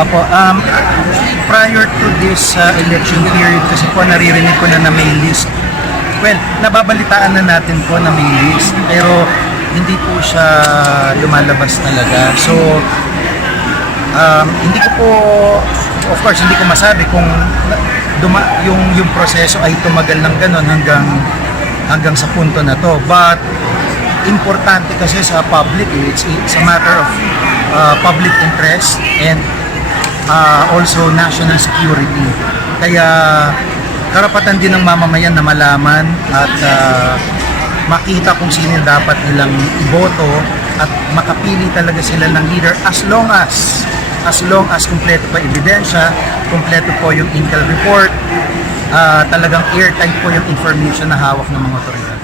Opo, prior to this election period, kasi po naririnig ko na may list. Well, nababalitaan na natin po na may list, pero hindi po siya lumalabas talaga. So, hindi ko po, of course, hindi ko masabi kung yung proseso ay tumagal ng ganon hanggang sa punto na to. But, importante kasi sa public, it's a matter of public interest and also national security. Kaya karapatan din ng mamamayan na malaman at makita kung sino dapat nilang iboto at makapili talaga sila ng leader as long as kumpleto pa ebidensya, kumpleto po yung intel report, talagang airtight po yung information na hawak ng mga otoridad.